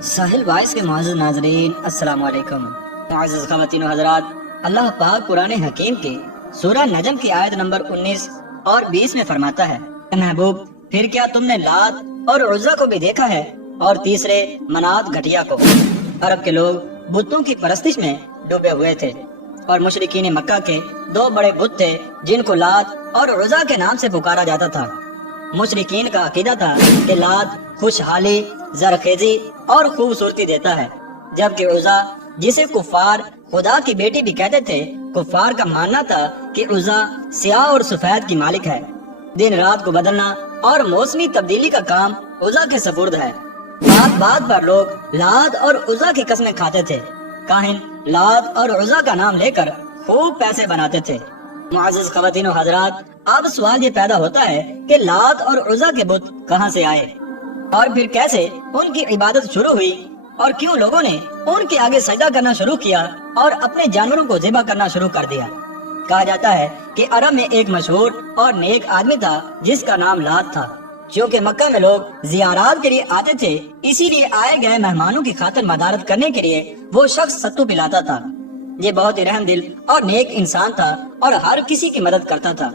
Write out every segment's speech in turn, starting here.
साहिल voice के मुअज़्ज़ज़ नाज़रीन, अस्सलाम वालेकुम। मुअज़्ज़ज़ ख़वातीन व हज़रात, अल्लाह पाक कुरान हकीम की सूरह नजम की आयत नंबर 19 और 20 में फरमाता है, महबूब फिर क्या तुमने लात और उज़्ज़ा को भी देखा है और तीसरे मनात घटिया को। अरब के लोग बुतों की परस्तिश में डूबे हुए थे और मुशरिकीन मक्का के दो बड़े बुत थे जिनको लात और उज़्ज़ा के नाम से पुकारा जाता था। मुशरिकीन का अकीदा था कि लात खुशहाली, जरखेजी और खूबसूरती देता है, जबकि उज़्ज़ा जिसे कुफार खुदा की बेटी भी कहते थे, कुफार का मानना था कि उज़्ज़ा सियाह और सफेद की मालिक है। दिन रात को बदलना और मौसमी तब्दीली का काम उज़्ज़ा के सपुर्द है। बात बात पर लोग लात और उज़्ज़ा की कसमें खाते थे। काहिन लात और उज़्ज़ा का नाम लेकर खूब पैसे बनाते थे। मुअज़्ज़ज़ ख़वातीन व हज़रात, अब सवाल ये पैदा होता है कि लात और उज़्ज़ा के बुत कहाँ से आए और फिर कैसे उनकी इबादत शुरू हुई और क्यों लोगों ने उनके आगे सजदा करना शुरू किया और अपने जानवरों को ज़िबा करना शुरू कर दिया। कहा जाता है कि अरब में एक मशहूर और नेक आदमी था जिसका नाम लात था। क्योंकि मक्का में लोग ज़ियारत के लिए आते थे, इसीलिए आए गए मेहमानों की खातिर मदारत करने के लिए वो शख्स सत्तू पिलाता था। ये बहुत ही रहमदिल और नेक इंसान था और हर किसी की मदद करता था।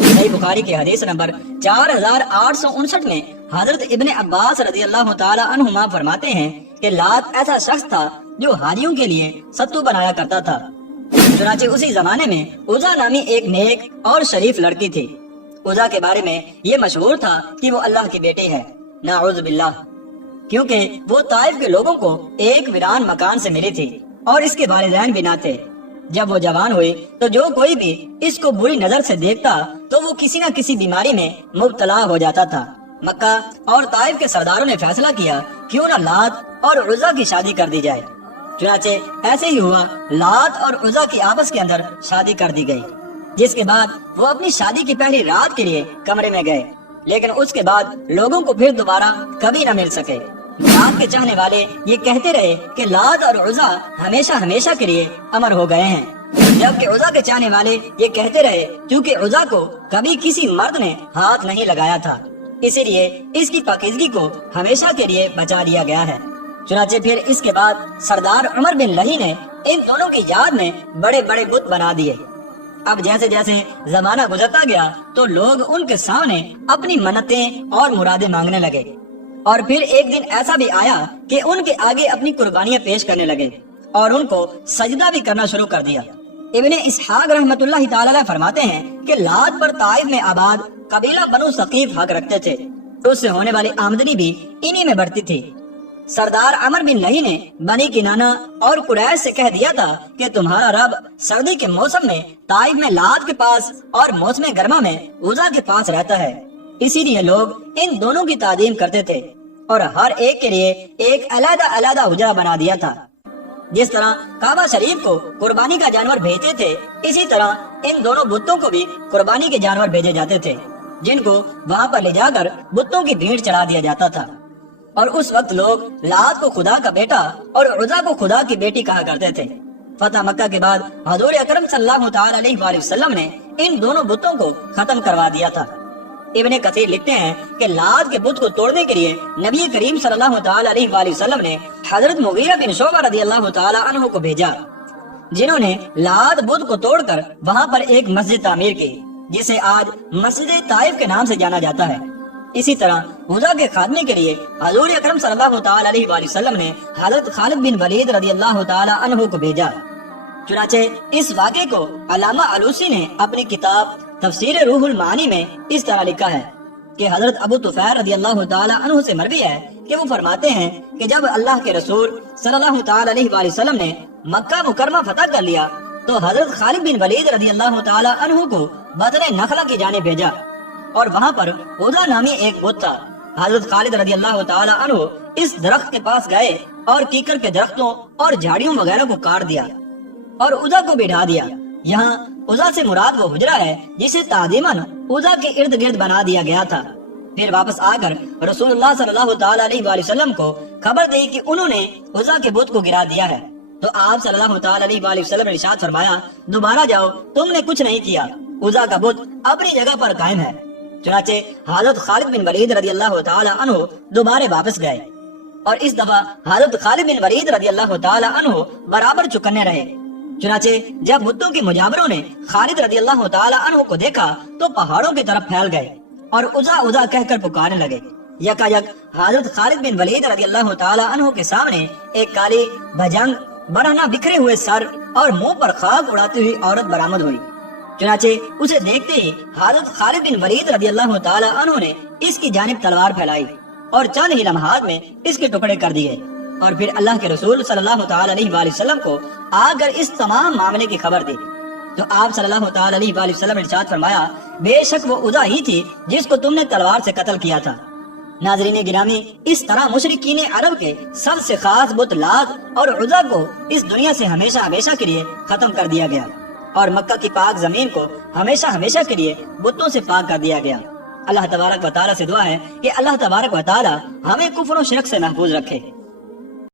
सही बुखारी की हदीस नंबर 4859 में हजरत इब्ने अब्बास रज़ी अल्लाह ताला अन्हुमा फरमाते हैं कि लात ऐसा शख्स था जो हाजियों के लिए सत्तू बनाया करता था। चुनांचे उसी जमाने में उज़्ज़ा नामी एक नेक और शरीफ लड़की थी। उज़्ज़ा के बारे में ये मशहूर था कि वो अल्लाह की बेटी है, नाउज़ बिल्लाह, क्योंकि वो ताइफ के लोगों को एक वीरान मकान से मिली थी और इसके वालिदैन भी ना थे। जब वो जवान हुई तो जो कोई भी इसको बुरी नजर से देखता तो वो किसी न किसी बीमारी में मुब्तला हो जाता था। मक्का और ताइफ के सरदारों ने फैसला किया क्यों न लात और उज़्ज़ा की शादी कर दी जाए। चुनांचे ऐसे ही हुआ, लात और उज़्ज़ा की आपस के अंदर शादी कर दी गई, जिसके बाद वो अपनी शादी की पहली रात के लिए कमरे में गए, लेकिन उसके बाद लोगों को फिर दोबारा कभी न मिल सके। लात के चाहने वाले ये कहते रहे कि लात और उज़्ज़ा हमेशा हमेशा के लिए अमर हो गए हैं, जबकि उज़्ज़ा के चाहने वाले ये कहते रहे क्योंकि उज़्ज़ा को कभी किसी मर्द ने हाथ नहीं लगाया था, इसीलिए इसकी पाकीज़गी को हमेशा के लिए बचा लिया गया है। चुनांचे फिर इसके बाद सरदार उमर बिन लही ने इन दोनों की याद में बड़े बड़े बुत बना दिए। अब जैसे जैसे जमाना गुजरता गया तो लोग उनके सामने अपनी मन्नतें और मुरादें मांगने लगे और फिर एक दिन ऐसा भी आया कि उनके आगे अपनी कुर्बानियां पेश करने लगे और उनको सजदा भी करना शुरू कर दिया। इब्ने इसहाक रहमतुल्लाह ताला अलैह फरमाते हैं कि लात पर ताइफ में आबाद कबीला बनु सकीफ हक रखते थे, तो उससे होने वाली आमदनी भी इन्हीं में बढ़ती थी। सरदार अमर बिन लही ने बनी किनाना और कुरैश से कह दिया था कि तुम्हारा रब सर्दी के मौसम में ताइफ में लात के पास और मौसम गर्मा में उज़्ज़ा के पास रहता है, इसीलिए लोग इन दोनों की तादीम करते थे और हर एक के लिए एक अलग अलग हुजरा बना दिया था। जिस तरह काबा शरीफ को कुर्बानी का जानवर भेजते थे, इसी तरह इन दोनों बुतों को भी कुर्बानी के जानवर भेजे जाते थे, जिनको वहाँ पर ले जाकर बुतों की भीड़ चढ़ा दिया जाता था। और उस वक्त लोग लात को खुदा का बेटा और उज़्ज़ा को खुदा की बेटी कहा करते थे। फतह मक्का के बाद हजूर अकरम सल्लल्लाहु ताला अलैहि वसल्लम ने इन दोनों बुतों को खत्म करवा दिया था। इब्ने कसीर लिखते हैं कि लात के बुत को तोड़ने के लिए नबी करीम सल्लल्लाहु ताला अलैहि वसल्लम ने हजरत मुगीरा बिन शुबा रज़ियल्लाहु ताला अन्हु को भेजा, जिन्होंने लात बुत को तोड़कर वहाँ पर एक मस्जिद तामीर की, जिसे आज मस्जिद ताइफ के नाम से जाना जाता है। इसी तरह उज़्ज़ा के खात्मे के लिए हजूर अकरम सल्लल्लाहु ताला अलैहि वसल्लम ने हजरत खालिद बिन वलीद रज़ियल्लाहु ताला अन्हु को भेजा। चुनांचे इस वाक़े को अल्लामा अलूसी ने अपनी किताब तफसीर रूहुल मानी में इस तरह लिखा है कि हजरत अबू तुफैल रज़ियल्लाहु ताला अन्हु से मरवी है कि वो फरमाते हैं कि जब अल्लाह के रसूल सल्लल्लाहु ताला अलैहि वसल्लम ने मक्का मुकरमा फतह कर लिया तो हजरत खालिद बिन वलीद रज़ियल्लाहु ताला अन्हु को बतन नखला की जाने भेजा और वहाँ पर उज़्ज़ा नामी एक बुत था। हजरत खालिद रज़ियल्लाहु ताला अन्हु इस दरख्त के पास गए और कीकर के दरख्तों और झाड़ियों वगैरह को काट दिया और उज़्ज़ा को बिठा दिया। यहाँ उज़्ज़ा से मुराद वो हुजरा है जिसे तादीमन उज़्ज़ा के इर्द गिर्द बना दिया गया था। फिर वापस आकर रसूलुल्लाह सल्लल्लाहु ताला अलैहि वसल्लम को खबर दी कि उन्होंने उज़्ज़ा के बुत को गिरा दिया है, तो आप सल्लल्लाहु ताला अलैहि वसल्लम ने इरशाद फरमाया, दोबारा जाओ, तुमने कुछ नहीं किया, उज़्ज़ा का बुत अपनी जगह पर कायम है। चुनांचे हज़रत खालिद बिन वलीद रज़ियल्लाहु ताला अन्हु दोबारा वापस गए اور اس دفعہ حضرت خالد بن ولید رضی اللہ تعالی عنہ برابر چکنے رہے۔ چنانچہ جب بتوں کے مجاوروں نے خالد رضی اللہ تعالی عنہ کو دیکھا تو پہاڑوں کی طرف پھیل گئے اور اُزا اُزا کہہ کر پکارنے لگے۔ یکا یک حضرت خالد بن ولید رضی اللہ تعالی عنہ کے سامنے ایک کالی بھجنگ برہنہ بکھرے ہوئے سر اور منہ پر خاک اڑاتی ہوئی عورت برآمد ہوئی۔ چنانچہ اسے دیکھتے ہی حضرت خالد بن ولید رضی اللہ تعالی عنہ نے اس کی جانب تلوار پھیلائی اور چند ہی لمحات میں اس کے ٹکڑے کر دیے، اور پھر اللہ کے رسول صلی اللہ تعالی علیہ وآلہ وسلم کو آ کر اس تمام معاملے کی خبر دی تو آپ صلی اللہ تعالی علیہ وآلہ وسلم نے ارشاد فرمایا، بے شک وہ اُزا ہی تھی جس کو تم نے تلوار سے قتل کیا تھا۔ ناظرین گرامی، اس طرح مشرکین عرب کے سب سے خاص بت لات اور عزا کو اس دنیا سے ہمیشہ ہمیشہ کے لیے ختم کر دیا گیا اور مکہ کی پاک زمین کو ہمیشہ ہمیشہ کے لیے بتوں سے پاک کر دیا گیا۔ اللہ تبارک و تعالیٰ سے دعا ہے کہ اللہ تبارک و تعالیٰ ہمیں کفر و شرک سے محفوظ رکھے۔